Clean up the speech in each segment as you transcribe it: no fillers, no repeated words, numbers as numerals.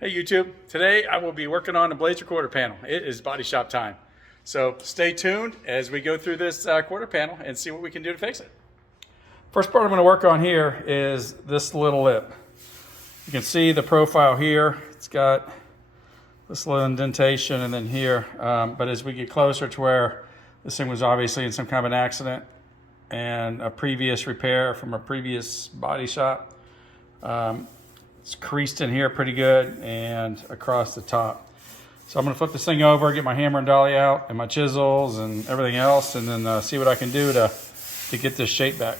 Hey YouTube, today I will be working on the Blazer quarter panel. It is body shop time. So stay tuned as we go through this quarter panel and see what we can do to fix it. First part I'm going to work on here is this little lip. You can see the profile here. It's got this little indentation and then here. But as we get closer to where this thing was obviously in some kind of an accident and a previous repair from a previous body shop, it's creased in here pretty good and across the top. So I'm going to flip this thing over, get my hammer and dolly out and my chisels and everything else, and then see what I can do to get this shape back.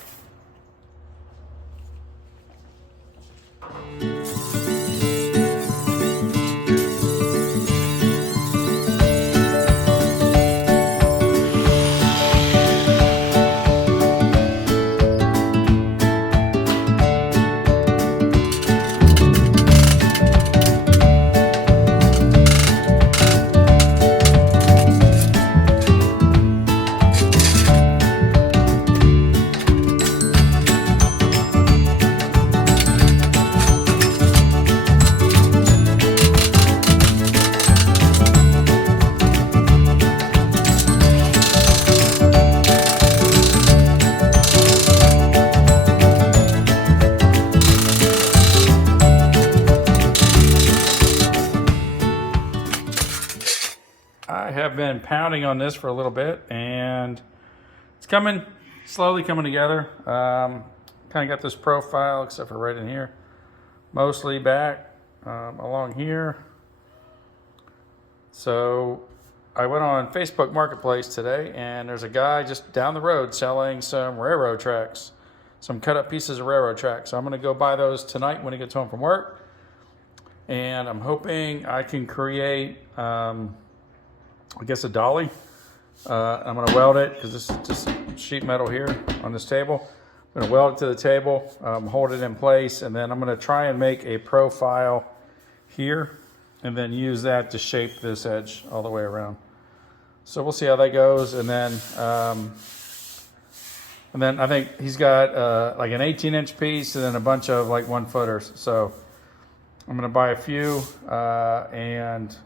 I have been pounding on this for a little bit and it's slowly coming together. Kind of got this profile, except for right in here, mostly back along here. So I went on Facebook Marketplace today and there's a guy just down the road selling some railroad tracks, some cut up pieces of railroad tracks. So I'm going to go buy those tonight when he gets home from work. And I'm hoping I can create I guess a dolly. I'm going to weld it because this is just sheet metal here on this table. I'm going to weld it to the table, hold it in place, and then I'm going to try and make a profile here and then use that to shape this edge all the way around. So we'll see how that goes. And then I think he's got like an 18-inch piece and then a bunch of like 1-footers. So I'm going to buy a few and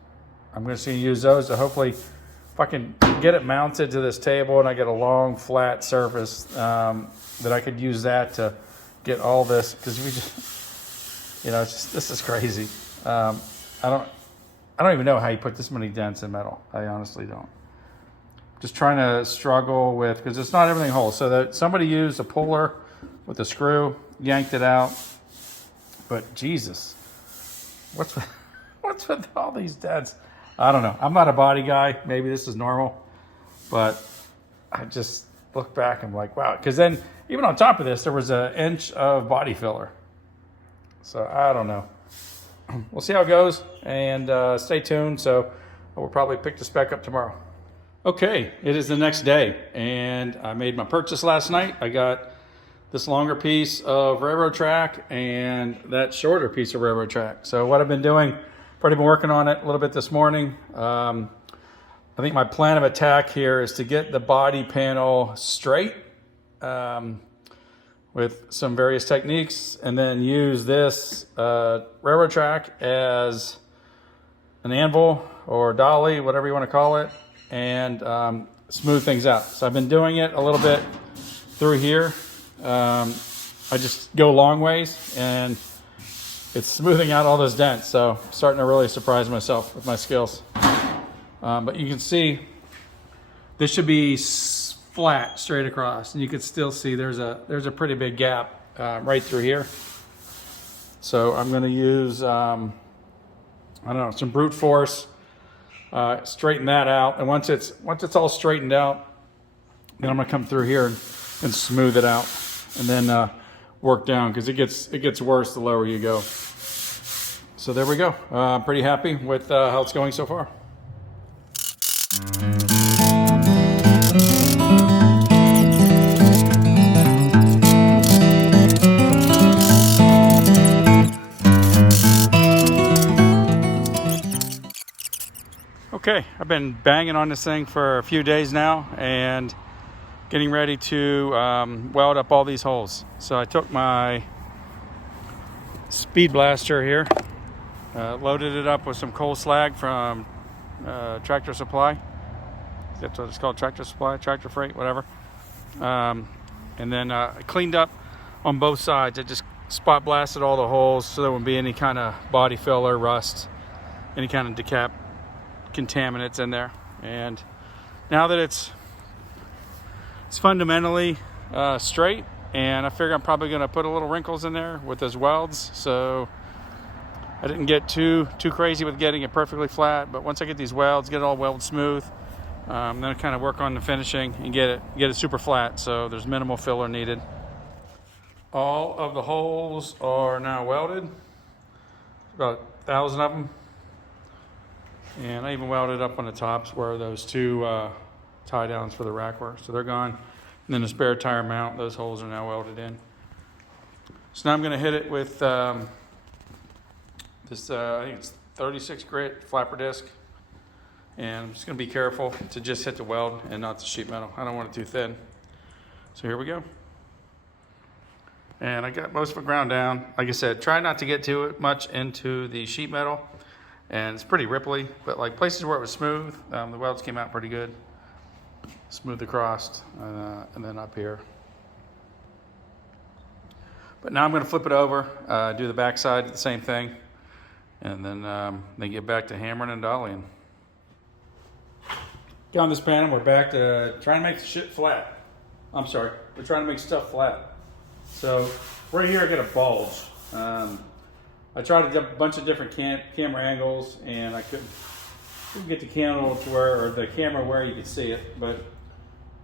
I'm going to use those to hopefully, if I can get it mounted to this table and I get a long flat surface, that I could use that to get all this, because we just, it's just, this is crazy. I don't even know how you put this many dents in metal. I honestly don't. Just trying to struggle with, because it's not everything whole. So that somebody used a puller with a screw, yanked it out, but Jesus, what's with all these dents? I don't know. I'm not a body guy. Maybe this is normal, but I just look back and I'm like, wow. Because then even on top of this, there was an inch of body filler. So I don't know. We'll see how it goes and stay tuned. So we'll probably pick the spec up tomorrow. Okay, it is the next day and I made my purchase last night. I got this longer piece of railroad track and that shorter piece of railroad track. So what I've been doing, already been working on it a little bit this morning. I think my plan of attack here is to get the body panel straight with some various techniques and then use this railroad track as an anvil or dolly, whatever you want to call it, and smooth things out. So I've been doing it a little bit through here. I just go long ways and it's smoothing out all those dents, so I'm starting to really surprise myself with my skills. But you can see this should be flat straight across, and you can still see there's a pretty big gap right through here. So I'm going to use I don't know, some brute force, straighten that out, and once it's all straightened out, then I'm going to come through here and smooth it out, and then work down, because it gets worse the lower you go. So there we go. I'm pretty happy with how it's going so far. Okay, I've been banging on this thing for a few days now and getting ready to weld up all these holes. So I took my speed blaster here Loaded it up with some coal slag from Tractor Supply. That's what it's called, Tractor Supply, Tractor Freight, whatever. And then I cleaned up on both sides. I just spot blasted all the holes so there wouldn't be any kind of body filler, rust, any kind of contaminants in there. And now that it's fundamentally straight, and I figure I'm probably going to put a little wrinkles in there with those welds, so I didn't get too crazy with getting it perfectly flat. But once I get these welds, get it all welded smooth, then I kind of work on the finishing and get it super flat, so there's minimal filler needed. All of the holes are now welded, about 1,000 of them, and I even welded up on the tops where those two tie downs for the rack were, so they're gone. And then the spare tire mount, those holes are now welded in. So now I'm going to hit it with this, I think it's 36 grit flapper disc. And I'm just going to be careful to just hit the weld and not the sheet metal. I don't want it too thin. So here we go. And I got most of it ground down. Like I said, try not to get too much into the sheet metal. And it's pretty ripply, but like places where it was smooth, the welds came out pretty good. Smooth across, and then up here. But now I'm going to flip it over, do the back side, the same thing, and then get back to hammering and dollying. On this panel, we're back to trying to make the shit flat. I'm sorry, we're trying to make stuff flat. So right here I got a bulge. I tried a bunch of different camera angles, and I couldn't get the camera where you could see it. But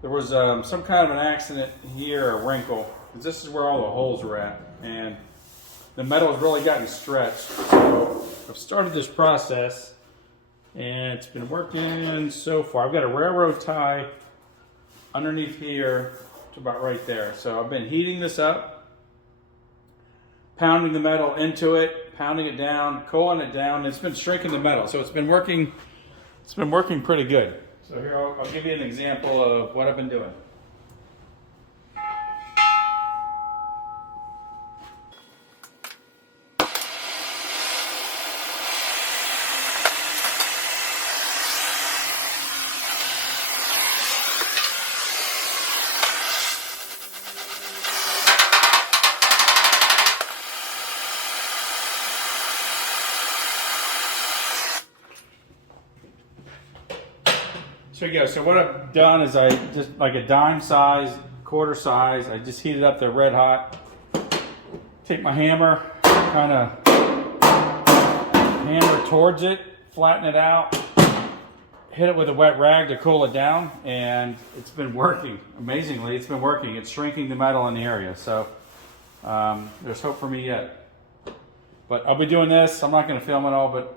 there was some kind of an accident here, a wrinkle, because this is where all the holes were at, and the metal has really gotten stretched. So I've started this process, and it's been working so far. I've got a railroad tie underneath here to about right there. So I've been heating this up, pounding the metal into it, pounding it down, coaling it down. It's been shrinking the metal, so it's been working. It's been working pretty good. So here I'll give you an example of what I've been doing. So you go. So what I've done is I just like a dime size, quarter size. I just heat it up there red hot. Take my hammer, kind of hammer towards it, flatten it out, hit it with a wet rag to cool it down, and it's been working. Amazingly, it's been working. It's shrinking the metal in the area. So there's hope for me yet. But I'll be doing this. I'm not going to film it all, but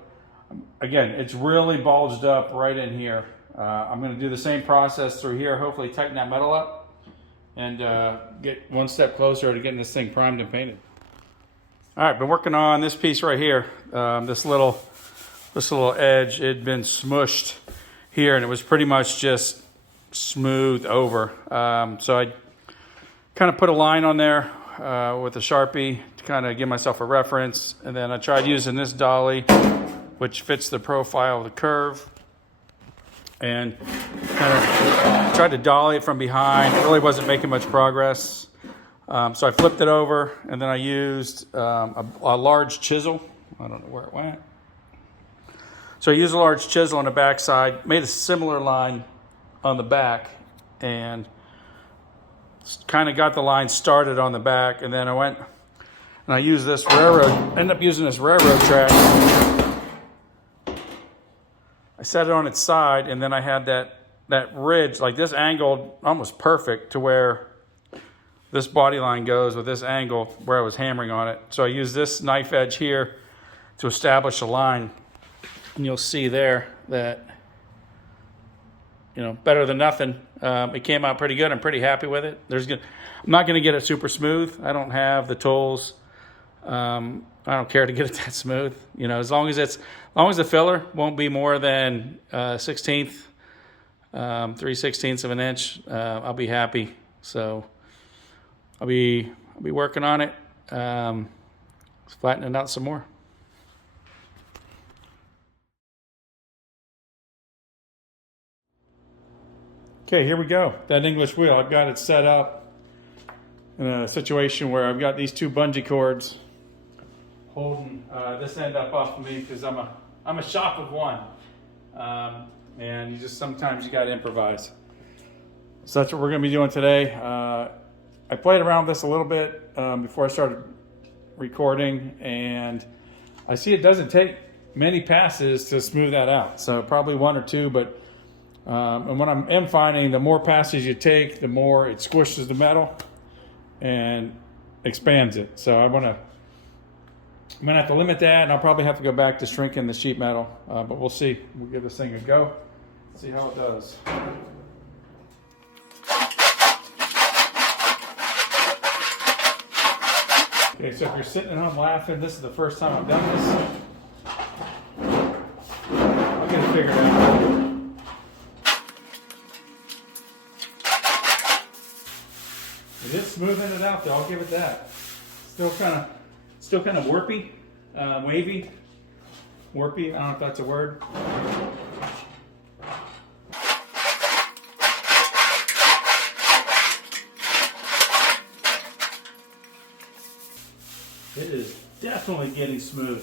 again, it's really bulged up right in here. I'm going to do the same process through here, hopefully tighten that metal up, and get one step closer to getting this thing primed and painted. All right, been working on this piece right here. This little edge, it had been smushed here, and it was pretty much just smoothed over. So I kind of put a line on there with a Sharpie to kind of give myself a reference, and then I tried using this dolly, which fits the profile of the curve, and kind of tried to dolly it from behind. It really wasn't making much progress. So I flipped it over, and then I used a large chisel. I don't know where it went. So I used a large chisel on the back side, made a similar line on the back, and kind of got the line started on the back. And then I went and I used this ended up using this railroad track. I set it on its side, and then I had that ridge, like this angled almost perfect to where this body line goes with this angle where I was hammering on it. So I used this knife edge here to establish a line. And you'll see there that, better than nothing. It came out pretty good. I'm pretty happy with it. I'm not going to get it super smooth. I don't have the tools. I don't care to get it that smooth. As long as the filler won't be more than 3/16 of an inch, I'll be happy. So I'll be working on it, flattening it out some more. Okay, here we go. That English wheel, I've got it set up in a situation where I've got these two bungee cords holding this end up off of me because I'm a shop of one. And you just sometimes you got to improvise. So that's what we're going to be doing today. I played around with this a little bit before I started recording, and I see it doesn't take many passes to smooth that out. So probably one or two, but and what I am finding, the more passes you take, the more it squishes the metal and expands it. So I'm gonna have to limit that, and I'll probably have to go back to shrinking the sheet metal, but we'll see. We'll give this thing a go, see how it does. Okay, so if you're sitting at home laughing, this is the first time I've done this. I'll get it figured out. It is smoothing it out, though. I'll give it that. Still kind of warpy, wavy, warpy. I don't know if that's a word. It is definitely getting smooth.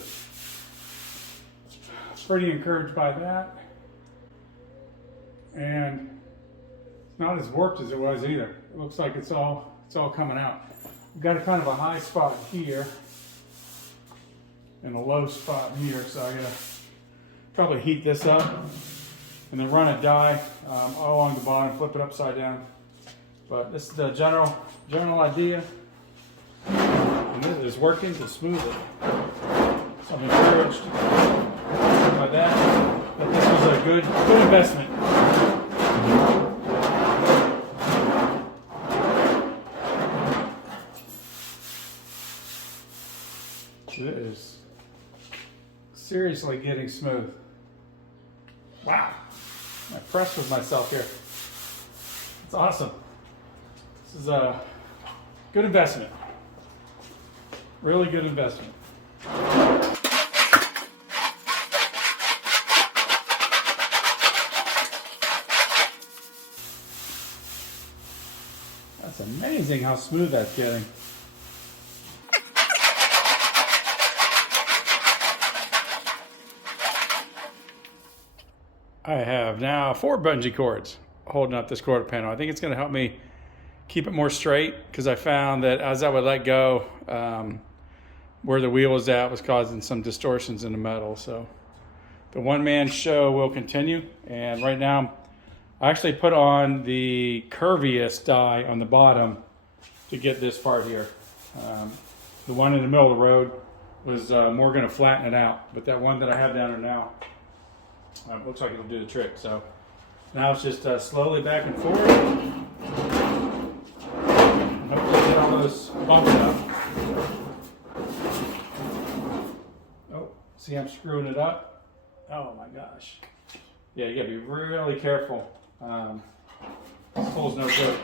Pretty encouraged by that. And it's not as warped as it was either. It looks like it's all coming out. We've got a kind of a high spot here and a low spot here, so I gotta probably heat this up and then run a die all along the bottom, flip it upside down. But this is the general idea. And it is working to smooth it. So I'm encouraged by that this was a good investment. It is seriously getting smooth. Wow. I'm impressed with myself here. It's awesome. This is a good investment. Really good investment. That's amazing how smooth that's getting. I have now 4 bungee cords holding up this quarter panel. I think it's going to help me keep it more straight, because I found that as I would let go, where the wheel was at was causing some distortions in the metal. So the one-man show will continue, and right now I actually put on the curviest die on the bottom to get this part here. The one in the middle of the road was more going to flatten it out, but that one that I have down there now looks like it'll do the trick. So now it's just slowly back and forth. Hopefully get all those bumps up. Oh, see, I'm screwing it up. Oh my gosh. Yeah, you gotta be really careful. This hole's no good.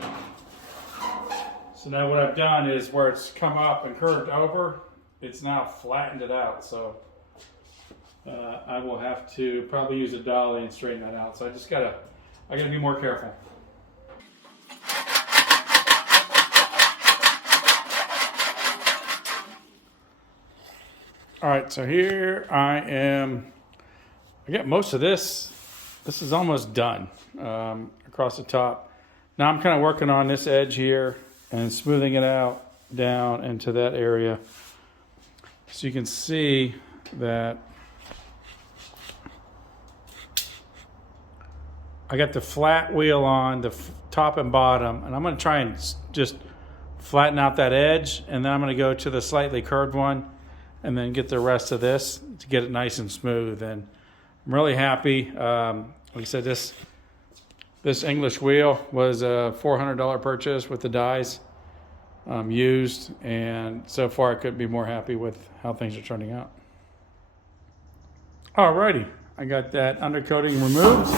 So now what I've done is where it's come up and curved over, it's now flattened it out. So I will have to probably use a dolly and straighten that out. So I gotta be more careful. All right, so here I got most of this. This is almost done across the top. Now I'm kind of working on this edge here and smoothing it out down into that area. So you can see that I got the flat wheel on the top and bottom, and I'm going to try and just flatten out that edge, and then I'm going to go to the slightly curved one and then get the rest of this to get it nice and smooth. And I'm really happy. Like I said, this English wheel was a $400 purchase with the dies used, and so far I couldn't be more happy with how things are turning out. Alrighty, I got that undercoating removed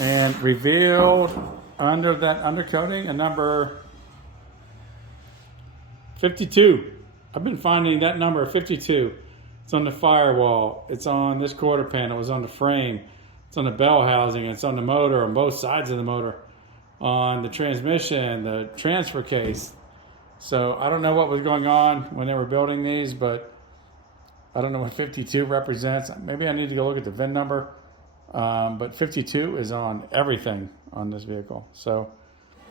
and revealed under that undercoating a number 52. I've been finding that number 52. It's on the firewall. It's on this quarter panel. It's on the frame. It's on the bell housing. It's on the motor, on both sides of the motor. on the transmission, the transfer case. So I don't know what was going on when they were building these, but I don't know what 52 represents. Maybe I need to go look at the VIN number. But 52 is on everything on this vehicle. So,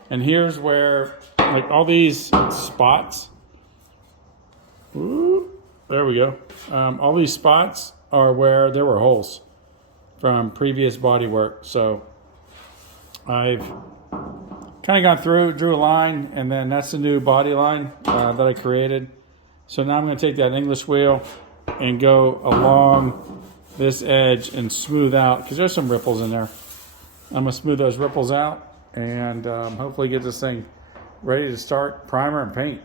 and here's where like all these spots, ooh, there we go. All these spots are where there were holes from previous body work. So I've kind of gone through, drew a line, and then that's the new body line that I created. So now I'm going to take that English wheel and go along this edge and smooth out, because there's some ripples in there. I'm going to smooth those ripples out and hopefully get this thing ready to start primer and paint.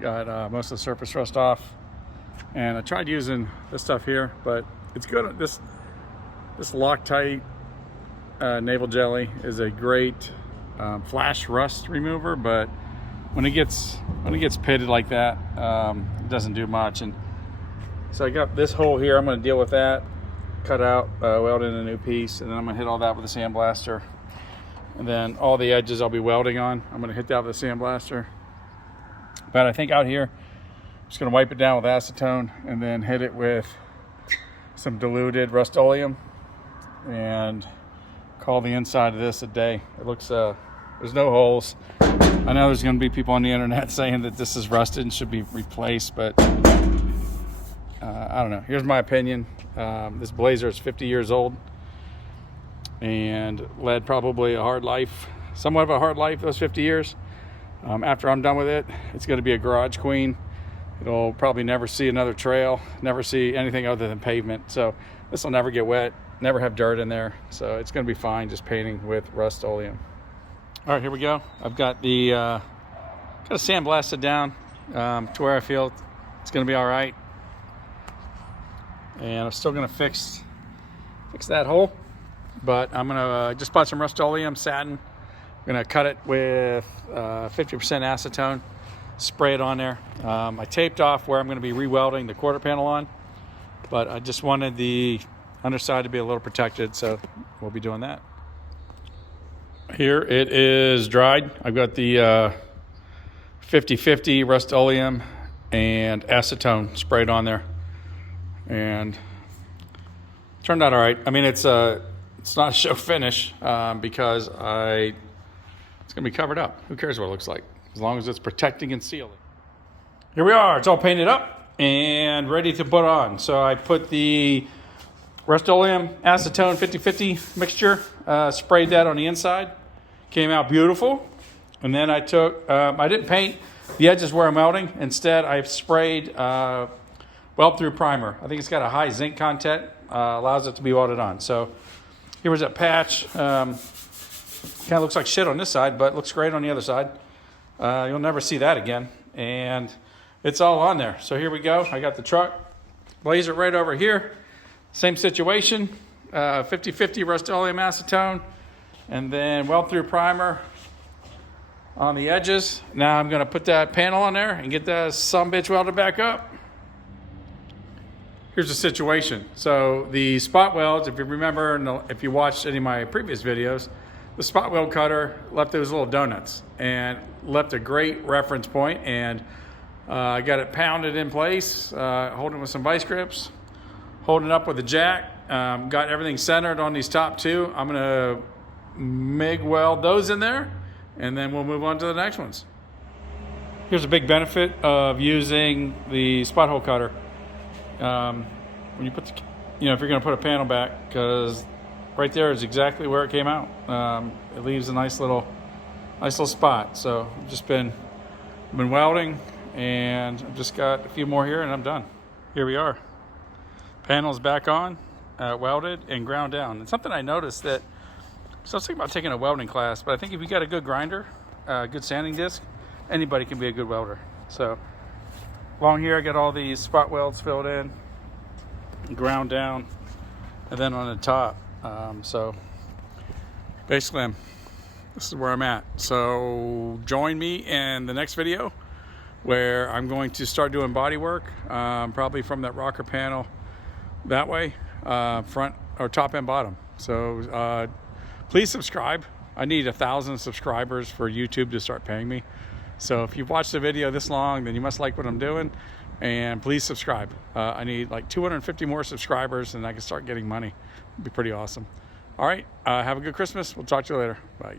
Got most of the surface rust off, and I tried using this stuff here, but it's good. This Loctite naval jelly is a great flash rust remover, but when it gets pitted like that, it doesn't do much. And so I got this hole here. I'm going to deal with that, cut out, weld in a new piece, and then I'm going to hit all that with a sandblaster. And then all the edges I'll be welding on, I'm going to hit that with a sandblaster. But I think out here, I'm just going to wipe it down with acetone and then hit it with some diluted Rust-Oleum and call the inside of this a day. It looks, there's no holes. I know there's going to be people on the internet saying that this is rusted and should be replaced, but I don't know. Here's my opinion. This Blazer is 50 years old and led probably a hard life, somewhat of a hard life those 50 years. After I'm done with it, it's going to be a garage queen. It'll probably never see another trail, never see anything other than pavement. So this will never get wet, never have dirt in there. So it's going to be fine just painting with Rust-Oleum. All right, here we go. I've got the got a sandblasted down to where I feel it's going to be all right. And I'm still going to fix that hole, but I'm going to just bought some Rust-Oleum satin. I'm going to cut it with 50% acetone, spray it on there. I taped off where I'm going to be re-welding the quarter panel on, but I just wanted the underside to be a little protected, so we'll be doing that. Here it is dried. I've got the 50/50 Rust-Oleum and acetone sprayed on there, and it turned out all right. I mean, it's not a show finish because it's going to be covered up. Who cares what it looks like? As long as it's protecting and sealing. Here we are. It's all painted up and ready to put on. So I put the Rust-Oleum acetone 50/50 mixture, sprayed that on the inside. Came out beautiful. And then I took, I didn't paint the edges where I'm welding. Instead, I've sprayed weld-through primer. I think it's got a high zinc content, allows it to be welded on. So here was that patch. Kind of looks like shit on this side, but looks great on the other side. You'll never see that again. And it's all on there. So here we go. I got the truck Blazer right over here. Same situation. 50/50 Rust-Oleum acetone. And then weld-through primer on the edges. Now I'm going to put that panel on there and get that sumbitch welded back up. Here's the situation. So the spot welds, if you remember, and if you watched any of my previous videos, the spot weld cutter left those little donuts and left a great reference point, and I got it pounded in place, holding with some vice grips, holding up with a jack, got everything centered on these top two. I'm gonna MIG weld those in there, and then we'll move on to the next ones. Here's a big benefit of using the spot hole cutter. When you put if you're gonna put a panel back, because right there is exactly where it came out. It leaves a nice little spot. So I've just been welding And I've just got a few more here and I'm done. Here we are. Panel's back on, welded and ground down. And something I noticed that, so I was thinking about taking a welding class, but I think if you got a good grinder, good sanding disc, anybody can be a good welder. So along here I got all these spot welds filled in, ground down, and then on the top. So basically this is where I'm at. So join me in the next video where I'm going to start doing body work, probably from that rocker panel that way, front or top and bottom. So please subscribe. I need 1,000 subscribers for YouTube to start paying me. So if you've watched the video this long, then you must like what I'm doing, and please subscribe. I need like 250 more subscribers and I can start getting money. It'd be pretty awesome. All right, have a good Christmas. We'll talk to you later. Bye.